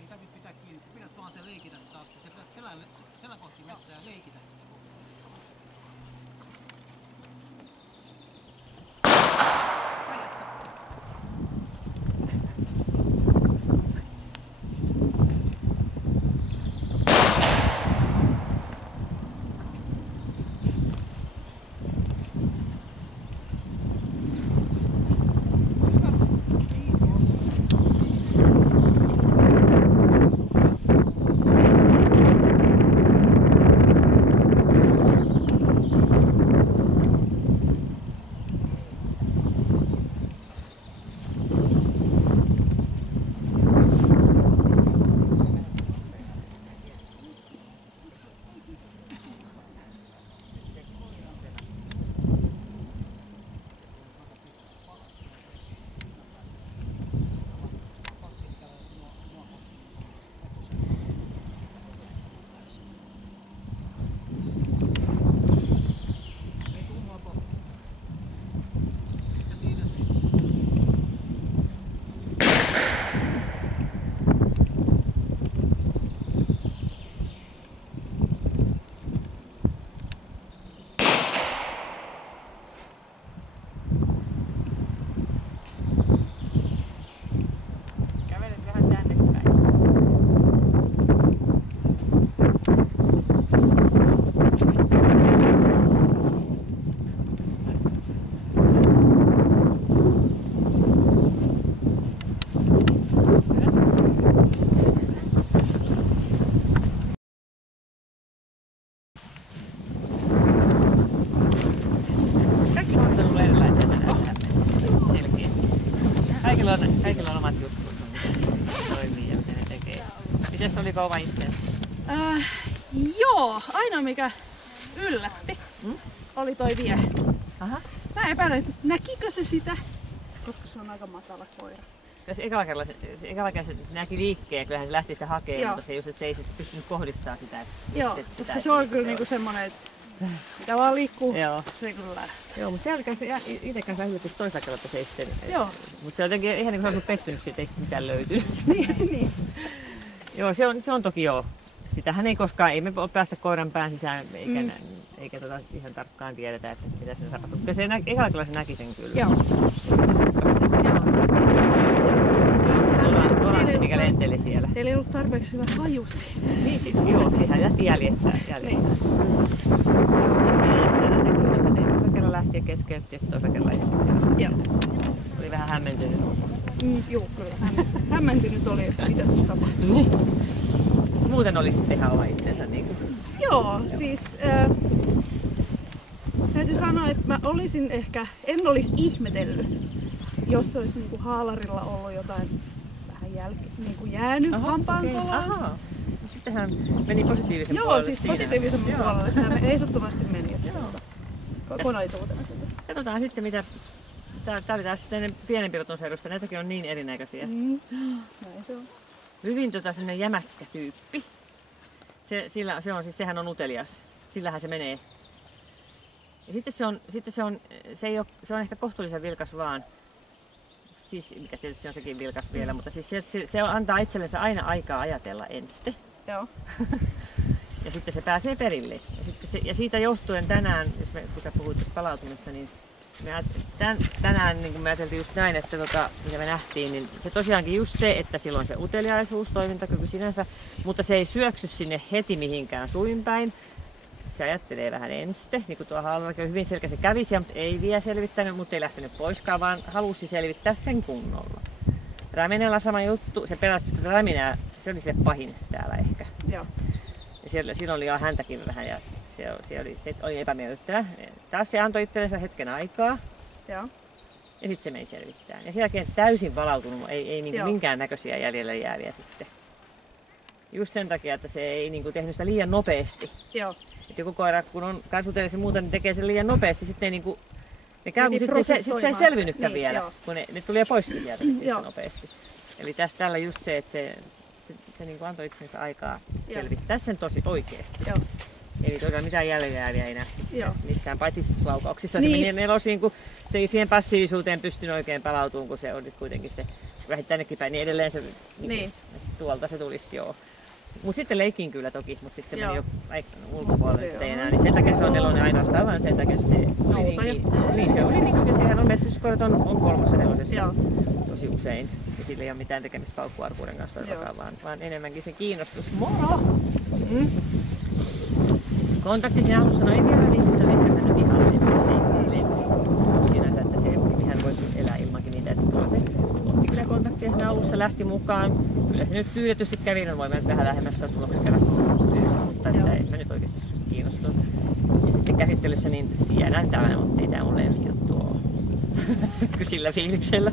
Ei tarvitse pitää kiinni, kun pidät vaan sen leikität sitä. Sä pidät selän kohti metsää ja leikität sitä. Kaikilla on omat juttuunsa, mitä toimii ja mitä ne tekee. Mites oli kova itseäsi? Joo, ainoa mikä yllätti oli toi vie. Aha. Mä epäilen, että näkikö se sitä, koska se on aika matala koira. Ekalla kerralla se näki liikkeen ja kyllähän se lähti sitä hakemaan, Joo. mutta se just, että se ei sit pystynyt kohdistamaan sitä. Joo, koska se on kyllä niinku semmonen, että Mikä vaan liikkuu, Joo. se kyllä. Joo, mutta se oli kanssa itse kanssa yllätys toisella kerralla, että se ei sitten... Joo. Mutta se on jotenkin ihan niin kuin se on ollut pettynyt siitä, ei sitten mitään löytynyt. niin. Joo, se on toki joo. Sitähän ei koskaan, ei me päästä koiran pään sisään, eikä ihan tarkkaan tiedetä, että mitä sen tapahtuu. Kyllä se ekalla kyllä se näki sen kyllä. Joo. Olassi, mikä lenteli siellä. Teillä ei ollut tarpeeksi hyvä haju siinä. Niin siis joo, siihen lähti jäljestä. Niin. Se toisella kerralla lähti ja keskeytti ja sitten toisella kerralla iski. Joo. Oli vähän hämmentynyt. Joo, kyllä. Hämmentynyt oli, että mitä tässä tapahtuu. Niin. Muuten oli sitten ihan oma itsensä. Niin kuin. Joo, siis täytyy sanoa, että mä olisin ehkä, en olisi ihmetellyt, jos olisi niinku haalarilla ollut jotain vähän niinku jäänyt hampaankoloon. Aha. No sittenhän meni positiivisen Joo, puolelle siis siinä. positiivisen puolelle. Tämä ehdottomasti meni. Että kokonaisuutena. Katsotaan sitten mitä... Tää oli taas sitten pienempi rotunseerusta. Näitäkin on niin erinäköisiä. Näin se on. Hyvin sellainen jämäkkä tyyppi. Sehän on utelias. Sillähän se menee. Ja sitten se on ehkä kohtuullisen vilkas vaan. Siis, mikä tietysti on sekin vilkas vielä, mutta siis se antaa itsellensä aina aikaa ajatella ensin. Joo. Ja sitten se pääsee perille. Ja siitä johtuen tänään, kun sä puhuit tuosta palautumista, niin tänään niin me ajateltiin just näin, että mitä me nähtiin, niin se tosiaankin just se, että silloin se uteliaisuus, toimintakyky sinänsä, mutta se ei syöksy sinne heti mihinkään suinpäin. Se ajattelee vähän ensin, niin kuin tuo Haallallakin hyvin selkeä, se kävi siellä, mutta ei vielä selvittänyt, mutta ei lähtenyt poiskaan, vaan halusi selvittää sen kunnolla. Räminällä sama juttu, se pelästyi tätä räminää, se oli se pahin täällä ehkä. Joo. Ja silloin oli jo häntäkin vähän ja se oli epämiellyttävä. Taas se antoi itsellensä hetken aikaa. Joo. Ja sitten se meni selvittämään. Ja sen jälkeen täysin valautunut, ei niin minkään näköisiä jäljelle jääviä sitten. Just sen takia, että se ei niin kuin tehnyt sitä liian nopeasti. Joo. Et joku koira, kun on kansuteellisen muuta, niin tekee sen liian nopeasti. Sitten ne käy, kun sitten se ei selvinnytkään niin, vielä, joo. kun ne tuli jo pois sieltä nopeasti. Eli tällä just se, että se niin kuin antoi itsensä aikaa selvittää sen tosi oikeasti. Joo. Eli todella mitään jäljellä ei nähty missään, paitsi sitten laukauksissa. Niin. Se meni nelosiin, kun se ei siihen passiivisuuteen pystynyt oikein palautumaan, kun se oli kuitenkin se vähän tännekin päin, niin edelleen se niin. Tuolta se tulisi joo. Mutta sitten leikin kyllä toki, mutta sitten se meni jo ulkopuolelle sitten enää. Niin sen takia se on nelonen ainoastaan vaan sen takia, että se oli niin se oli niin kuin, ja sehän on metsästyskoirat on kolmossa nelosessa tosi usein. Ja sillä ei ole mitään tekemistä paukkuarkuuden kanssa vaan enemmänkin se kiinnostus. Moro! Kontakti siinä alussa, no ei vielä niin, sitä oli ehkä sen vihainen, sinänsä, että se ihan voisi elää ilmankin niitä, että tuolla se otti kyllä kontaktia siinä alussa, lähti mukaan. Kyllä se nyt pyydetysti kävi, no voimme vähän lähemmässä tuloksen kerran pyysi, mutta että en mä nyt oikeasti susta kiinnostunut. Ja sitten käsittelyssä niin siedän tämän, mutta ei tää mun lemmikjuttu oo. Sillä fiiliksellä.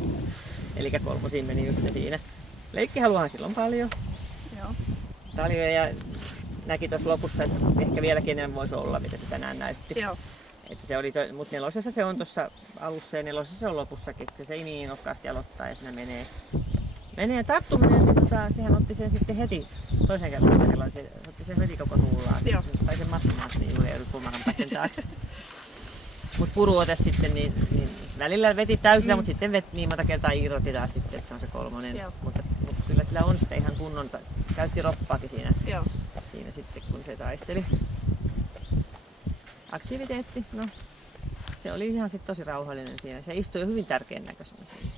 Elikkä kolmosiin meni just siinä. Leikkihaluahan silloin paljon. Paljon ja näki tuossa lopussa, että ehkä vieläkin enemmän voisi olla, mitä se tänään näytti. Joo. Että se oli mutta nelosessa se on tuossa alussa ja nelosessa se on lopussakin. Että se ei niin innokkaasti aloittaa ja siinä menee tarttuminen, niin sehän otti sen sitten heti toisen kerran. Se otti sen heti koko suullaan. Sai sen massumaan niin juuri joudut pulmahampaiden taakse. Mutta puruote sitten niin välillä veti täysillä, mutta sitten niin monta kertaa irrotti taas sitten, että se on se kolmonen. Mutta kyllä sillä on sitten ihan kunnon, käytti roppaakin siinä sitten kun se taisteli. Aktiviteetti, no se oli ihan sitten tosi rauhallinen siinä. Se istui jo hyvin tärkeän näköisenä siinä.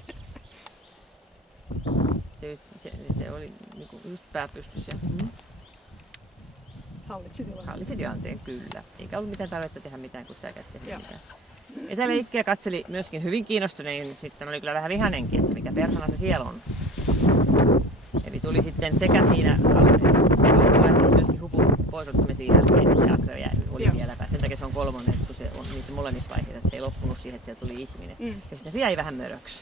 Se oli niinku just pää pystyssä. Hallitsi tilanteen kyllä. Eikä ollut mitään tarvetta tehdä mitään, kun sä et tehdä mitään. Etäleikkiä katseli myöskin hyvin kiinnostuneen, sitten oli kyllä vähän vihanenkin, että mikä perhana se siellä on. Eli tuli sitten sekä siinä että myöskin hupun poisottamisen jälkeen se akreja oli siellä päin. Sen takia se on kolmonen, kun se on niissä molemmissa vaiheissa, että se ei loppunut siihen, että siellä tuli ihminen. Ja sitten se jäi vähän möröksi.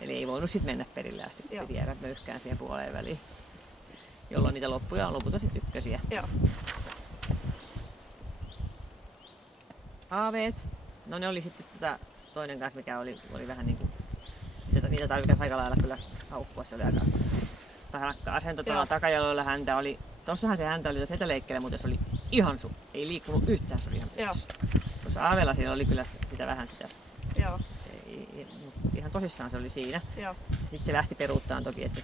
Eli ei voinut sitten mennä perille asti, kun piti jäädä möyhkään siihen puoleen väliin. Jolloin niitä loppuja on loput sitten ykkösiä. Aaveet. No ne oli sitten toinen kanssa, mikä oli vähän niinku, niitä tarvitsi aika lailla kyllä haukkua, se oli aika tarkka asento tuolla takajaloilla häntä oli, tossahan se häntä oli tuossa etäleikkeellä, mutta se oli ei liikkunut yhtään, se oli ihan pystyssä. Tuossa Aavella siinä oli kyllä sitä vähän sitä. Joo. Ihan tosissaan se oli siinä. Joo. Sitten se lähti peruuttaan toki, että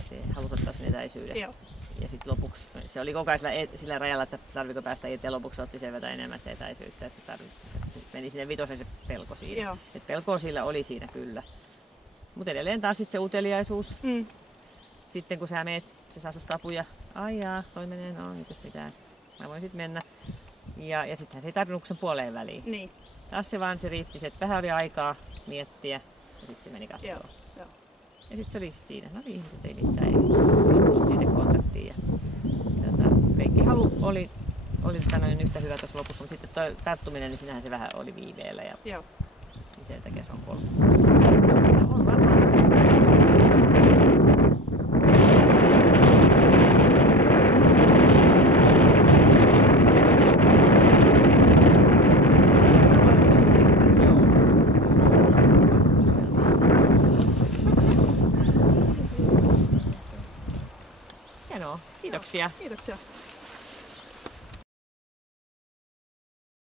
se halusi ottaa sen etäisyyden. Joo. Ja sitten lopuksi se oli koko ajan sillä rajalla, että tarviko päästä irti, ja lopuksi otti sen verran enemmän sitä etäisyyttä, että se meni sinne vitosen se pelko siinä. Joo. Et pelkoa sillä oli siinä kyllä. Mutta edelleen taas sit se uteliaisuus. Sitten kun sä meet, se saa susta apuja. Ai jaa, toi menee, no mitäs mitään. Mä voin sitten mennä. Ja sittenhän se ei tarvinnut sen puoleen väliin. Niin. Taas se vaan se riitti, että vähän oli aikaa miettiä ja sitten se meni katsoa. Joo. Ja sitten se oli siinä, no niin, ihmiset ei mitään, ei tullut itse kontaktiin. Ja leikkihalu oli yhtä hyvä tuossa lopussa, mutta sitten tuo tarttuminen, niin sinähän se vähän oli viiveellä ja Joo. niin sen takia se on kolme. On varmaan Kiitoksia. Kiitoksia.